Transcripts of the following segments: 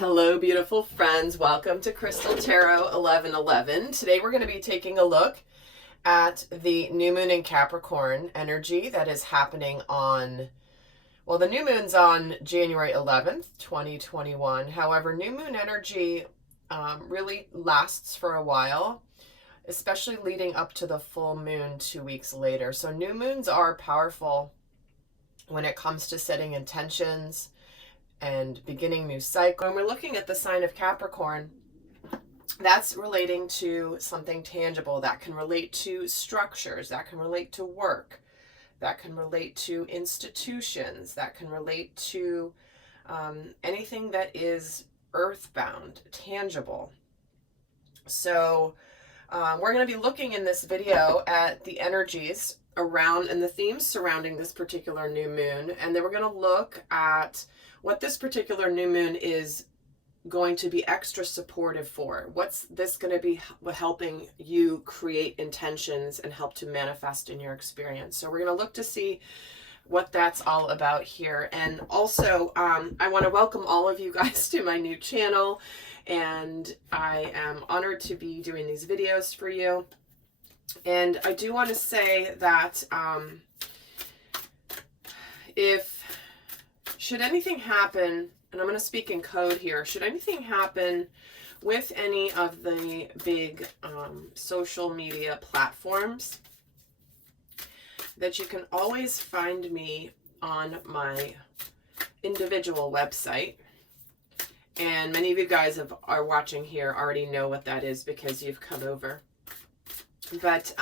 Hello, beautiful friends. Welcome to Crystal Tarot 1111. Today we're going to be taking a look at the new moon in Capricorn energy that is happening on, well, the new moon's on January 11th, 2021. However, new moon energy really lasts for a while, especially leading up to the full moon 2 weeks later. So new moons are powerful when it comes to setting intentions and beginning new cycle. When we're looking at the sign of Capricorn, that's relating to something tangible that can relate to structures, that can relate to work, that can relate to institutions, that can relate to anything that is earthbound, tangible. So we're going to be looking in this video at the energies around and the themes surrounding this particular new moon, and then we're going to look at what this particular new moon is going to be extra supportive for. What's this going to be helping you create intentions and help to manifest in your experience? So we're going to look to see what that's all about here. And also, I want to welcome all of you guys to my new channel, and I am honored to be doing these videos for you. And I do want to say that should anything happen, and I'm going to speak in code here, should anything happen with any of the big social media platforms, that you can always find me on my individual website. And many of you guys are watching here already know what that is because you've come over. But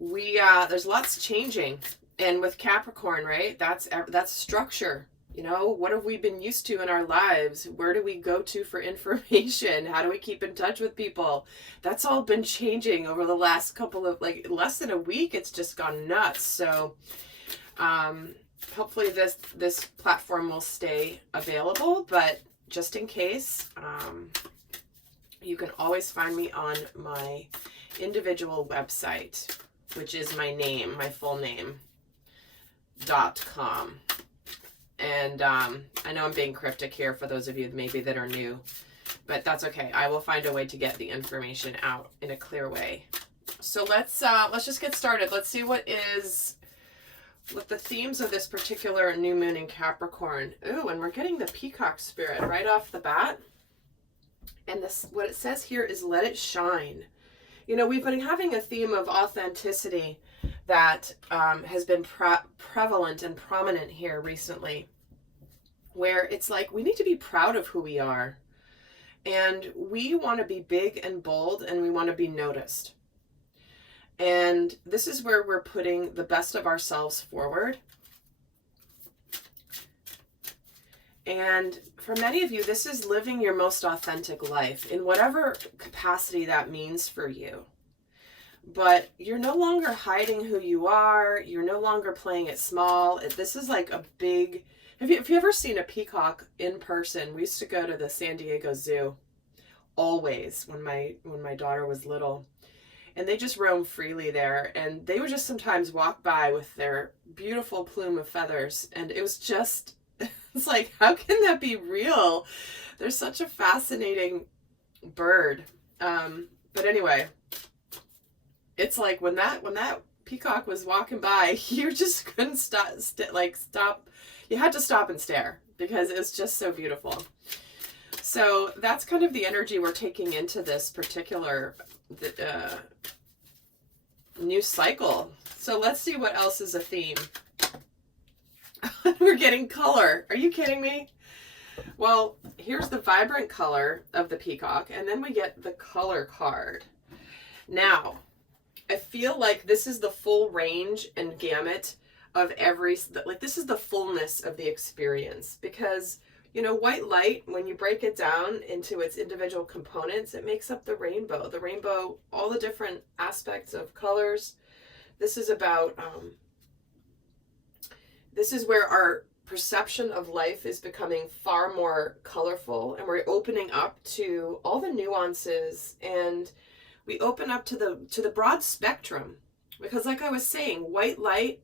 there's lots changing. And with Capricorn, right, that's structure. You know, what have we been used to in our lives? Where do we go to for information? How do we keep in touch with people? That's all been changing over the last couple of, less than a week. It's just gone nuts. So hopefully this platform will stay available, but just in case, you can always find me on my individual website, which is my name, my full name, .com. And I know I'm being cryptic here for those of you maybe that are new, but that's okay. I will find a way to get the information out in a clear way. So let's just get started. Let's see what the themes of this particular new moon in Capricorn. Ooh, and we're getting the peacock spirit right off the bat. And this, what it says here is let it shine. You know, we've been having a theme of authenticity that has been prevalent and prominent here recently, where it's like we need to be proud of who we are. And we want to be big and bold, and we want to be noticed. And this is where we're putting the best of ourselves forward. And for many of you, this is living your most authentic life in whatever capacity that means for you. But you're no longer hiding who you are. You're no longer playing it small. This is like a big... Have you ever seen a peacock in person? We used to go to the San Diego Zoo always when my daughter was little. And they just roam freely there. And they would just sometimes walk by with their beautiful plume of feathers. And it was just... It's like, how can that be real? They're such a fascinating bird. But anyway... It's like when that peacock was walking by, you just couldn't stop. You had to stop and stare because it's just so beautiful. So that's kind of the energy we're taking into this particular new cycle. So let's see what else is a theme. We're getting color. Are you kidding me? Well, here's the vibrant color of the peacock, and then we get the color card. Now, I feel like this is the full range and gamut of this is the fullness of the experience, because, you know, white light, when you break it down into its individual components, it makes up the rainbow, all the different aspects of colors. This is about, this is where our perception of life is becoming far more colorful, and we're opening up to all the nuances, and we open up to the broad spectrum, because like I was saying, white light,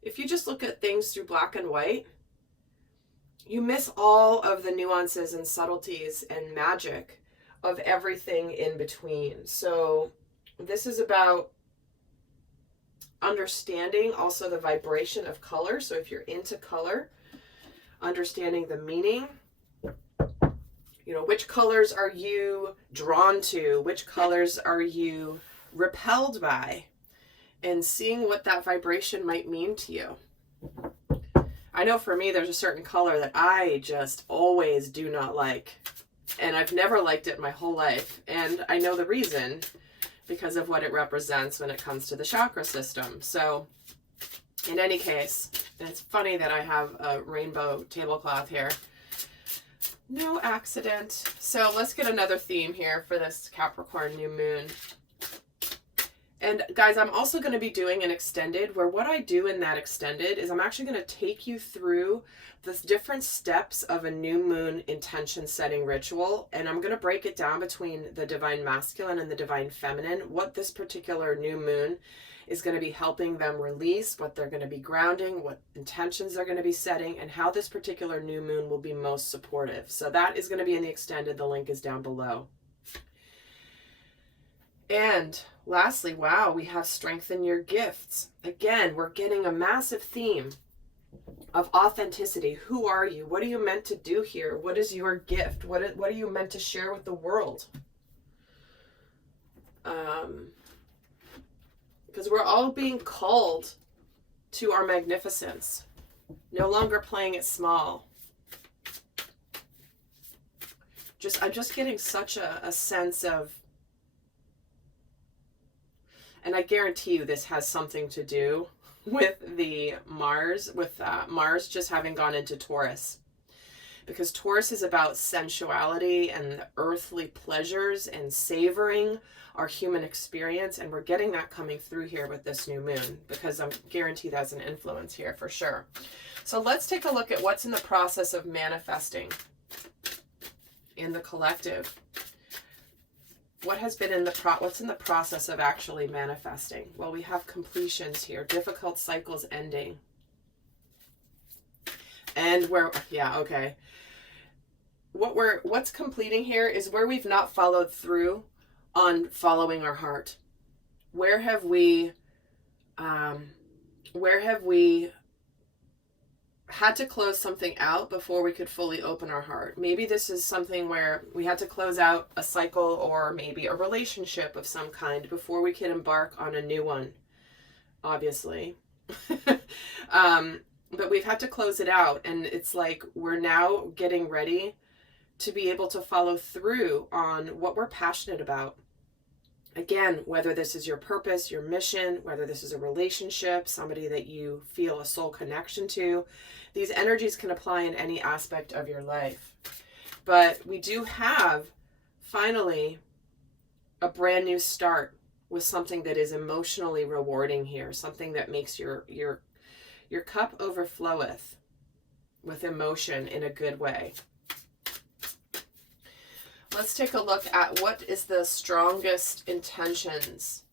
if you just look at things through black and white, you miss all of the nuances and subtleties and magic of everything in between. So this is about understanding also the vibration of color. So if you're into color, understanding the meaning, you know, which colors are you drawn to? Which colors are you repelled by? And seeing what that vibration might mean to you. I know for me, there's a certain color that I just always do not like. And I've never liked it my whole life. And I know the reason, because of what it represents when it comes to the chakra system. So in any case, and it's funny that I have a rainbow tablecloth here. No accident. So let's get another theme here for this Capricorn new moon. And guys, I'm also going to be doing an extended where what I do in that extended is I'm actually going to take you through the different steps of a new moon intention setting ritual. And I'm going to break it down between the divine masculine and the divine feminine, what this particular new moon is going to be helping them release, what they're going to be grounding, what intentions they're going to be setting, and how this particular new moon will be most supportive. So that is going to be in the extended. The link is down below. And lastly, wow, we have strengthen your gifts. Again, we're getting a massive theme of authenticity. Who are you? What are you meant to do here? What is your gift? What are you meant to share with the world? Because we're all being called to our magnificence. No longer playing it small. I'm just getting such a sense of, and I guarantee you this has something to do with the Mars, with Mars just having gone into Taurus. Because Taurus is about sensuality and earthly pleasures and savoring our human experience. And we're getting that coming through here with this new moon, because I'm guaranteed that's an influence here for sure. So let's take a look at what's in the process of manifesting in the collective. What has been in what's in the process of actually manifesting? Well, we have completions here, difficult cycles ending. And what's completing here is where we've not followed through on following our heart. Where have we had to close something out before we could fully open our heart? Maybe this is something where we had to close out a cycle or maybe a relationship of some kind before we could embark on a new one, obviously. But we've had to close it out, and it's like we're now getting ready to be able to follow through on what we're passionate about. Again, whether this is your purpose, your mission, whether this is a relationship, somebody that you feel a soul connection to, these energies can apply in any aspect of your life. But we do have, finally, a brand new start with something that is emotionally rewarding here, something that makes your cup overfloweth with emotion in a good way. Let's take a look at what is the strongest intentions.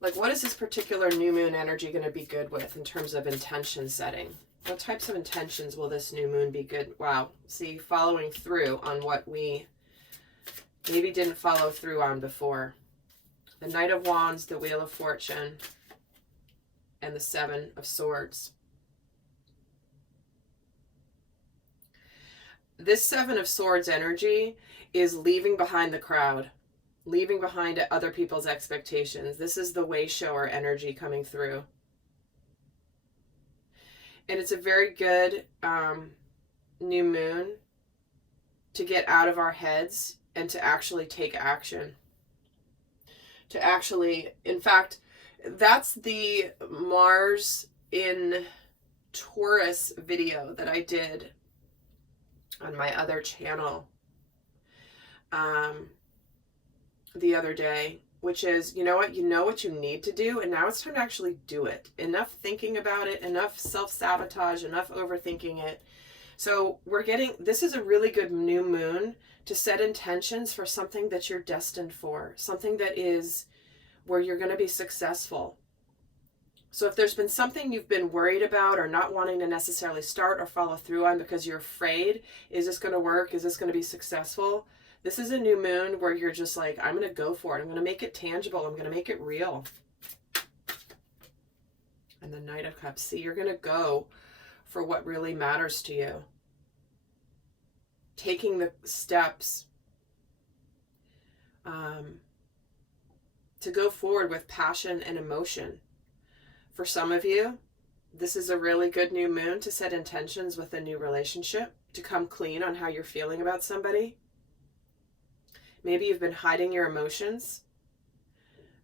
Like, what is this particular new moon energy going to be good with in terms of intention setting? What types of intentions will this new moon be good? Wow. See, following through on what we maybe didn't follow through on before. The Knight of Wands, the Wheel of Fortune, and the Seven of Swords. This Seven of Swords energy is leaving behind the crowd, leaving behind other people's expectations. This is the way shower energy coming through. And it's a very good new moon to get out of our heads and to actually take action. To actually, in fact, that's the Mars in Taurus video that I did on my other channel the other day, which is, you know what you need to do, and now it's time to actually do it. Enough thinking about it, enough self-sabotage, enough overthinking it. So this is a really good new moon to set intentions for something that you're destined for, something that is where you're going to be successful. So if there's been something you've been worried about or not wanting to necessarily start or follow through on because you're afraid, is this going to work? Is this going to be successful? This is a new moon where you're just like, I'm going to go for it. I'm going to make it tangible. I'm going to make it real. And the Knight of Cups. See, you're going to go for what really matters to you. Taking the steps to go forward with passion and emotion. For some of you, this is a really good new moon to set intentions with a new relationship, to come clean on how you're feeling about somebody. Maybe you've been hiding your emotions,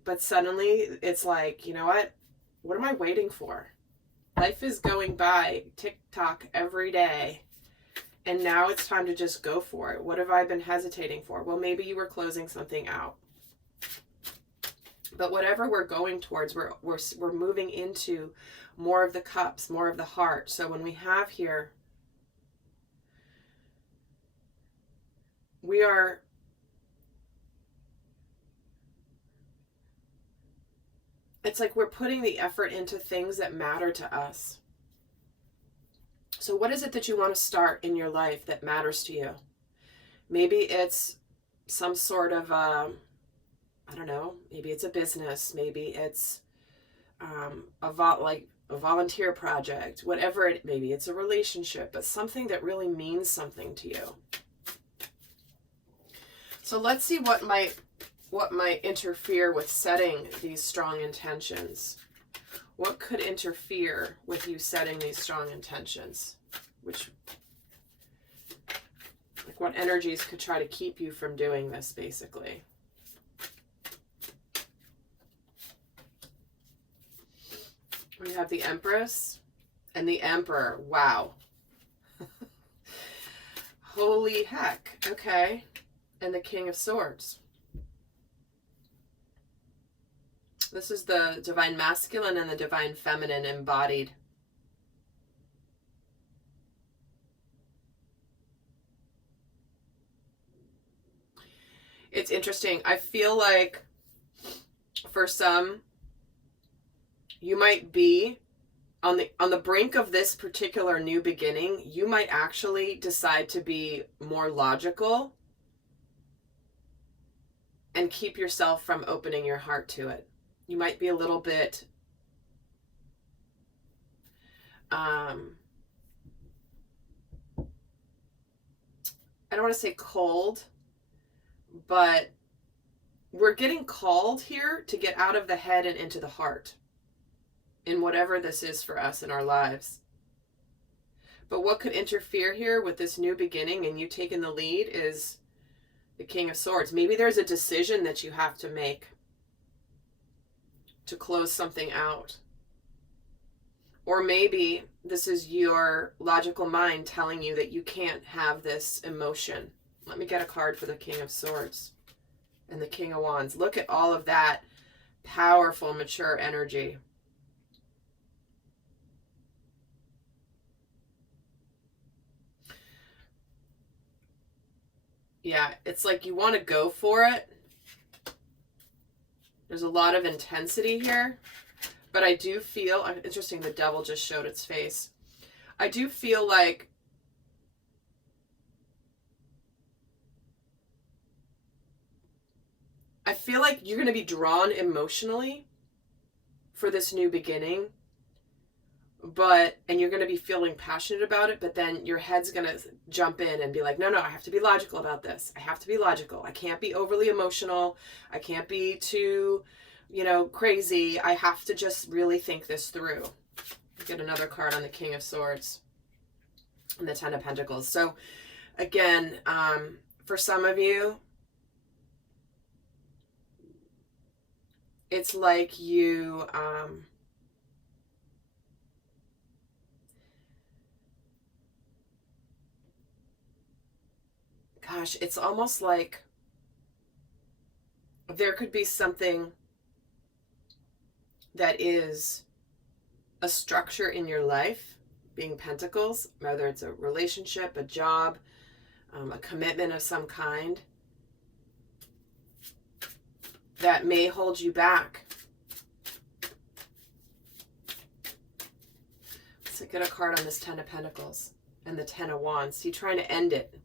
but suddenly it's like, you know what? What am I waiting for? Life is going by tick-tock every day, and now it's time to just go for it. What have I been hesitating for? Well, maybe you were closing something out. But whatever we're going towards, we're moving into more of the cups, more of the heart. So when we have here, it's like we're putting the effort into things that matter to us. So what is it that you want to start in your life that matters to you? Maybe it's some sort of I don't know, maybe it's a business, maybe it's a volunteer project, whatever it, maybe it's a relationship, but something that really means something to you. So let's see what might interfere with setting these strong intentions. What could interfere with you setting these strong intentions? What energies could try to keep you from doing this, basically? We have the Empress and the Emperor. Wow. Holy heck. Okay. And the King of Swords. This is the Divine Masculine and the Divine Feminine embodied. It's interesting. I feel like for some, you might be on the brink of this particular new beginning. You might actually decide to be more logical and keep yourself from opening your heart to it. You might be a little bit I don't want to say cold, but we're getting called here to get out of the head and into the heart in whatever this is for us in our lives. But what could interfere here with this new beginning and you taking the lead is the King of Swords. Maybe there's a decision that you have to make to close something out. Or maybe this is your logical mind telling you that you can't have this emotion. Let me get a card for the King of Swords and the King of Wands. Look at all of that powerful, mature energy. Yeah, it's like you want to go for it. There's a lot of intensity here. But I do feel, interesting, the Devil just showed its face. I do feel like you're going to be drawn emotionally for this new beginning. And you're going to be feeling passionate about it, but then your head's going to jump in and be like, no, I have to be logical about this. I have to be logical. I can't be overly emotional. I can't be too, crazy. I have to just really think this through. Get another card on the King of Swords and the Ten of Pentacles. So again, for some of you, it's like you, gosh, it's almost like there could be something that is a structure in your life, being Pentacles, whether it's a relationship, a job, a commitment of some kind, that may hold you back Let's get a card on this Ten of Pentacles and the Ten of Wands. You're trying to end it.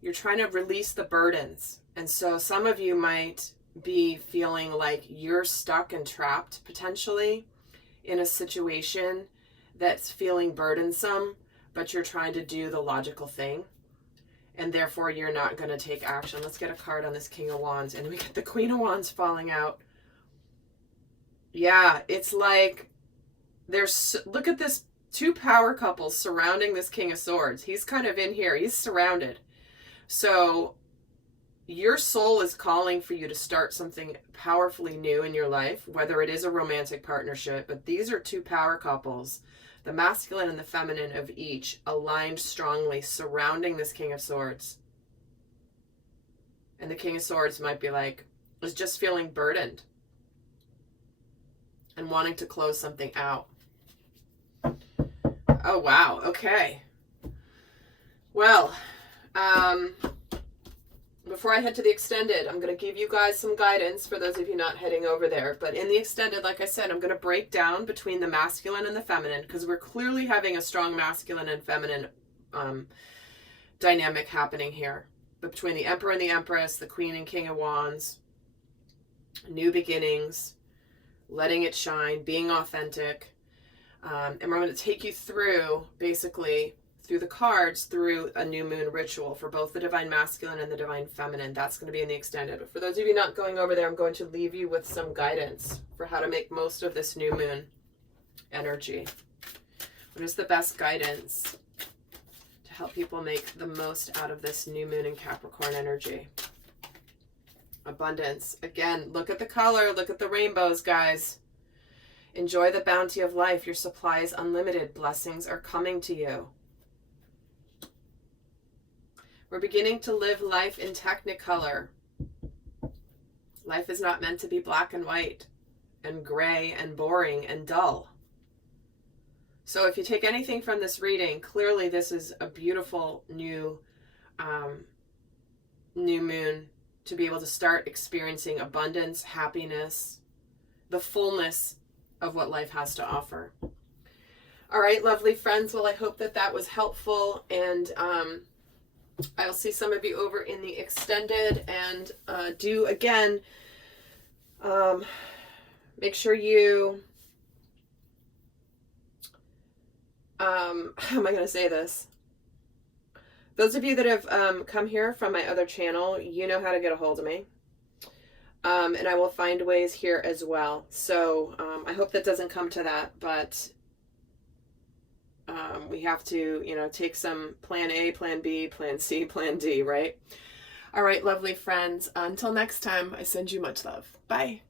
You're trying to release the burdens. And so some of you might be feeling like you're stuck and trapped potentially in a situation that's feeling burdensome, but you're trying to do the logical thing. And therefore you're not going to take action. Let's get a card on this King of Wands. And we get the Queen of Wands falling out. Yeah, it's like look at this, two power couples surrounding this King of Swords. He's kind of in here. He's surrounded. So your soul is calling for you to start something powerfully new in your life, whether it is a romantic partnership, but these are two power couples, the masculine and the feminine of each, aligned strongly, surrounding this King of Swords. And the King of Swords might be like, is just feeling burdened and wanting to close something out. Oh, wow. Okay. Well, before I head to the extended, I'm going to give you guys some guidance for those of you not heading over there. But in the extended, like I said, I'm going to break down between the masculine and the feminine, because we're clearly having a strong masculine and feminine dynamic happening here. But between the Emperor and the Empress, the Queen and King of Wands, new beginnings, letting it shine, being authentic. And we're going to take you through, basically, through the cards, through a new moon ritual for both the divine masculine and the divine feminine. That's going to be in the extended. But for those of you not going over there, I'm going to leave you with some guidance for how to make most of this new moon energy. What is the best guidance to help people make the most out of this new moon in Capricorn energy? Abundance. Again, look at the color, look at the rainbows, guys. Enjoy the bounty of life. Your supply is unlimited. Blessings are coming to you. We're beginning to live life in Technicolor. Life is not meant to be black and white and gray and boring and dull. So if you take anything from this reading, clearly this is a beautiful new moon to be able to start experiencing abundance, happiness, the fullness of what life has to offer. All right, lovely friends. Well, I hope that that was helpful, and I'll see some of you over in the extended. And do again, make sure you how am I going to say this? Those of you that have come here from my other channel, you know how to get a hold of me. And I will find ways here as well. So I hope that doesn't come to that, but we have to, take some plan A, plan B, plan C, plan D, right? All right, lovely friends. Until next time, I send you much love. Bye.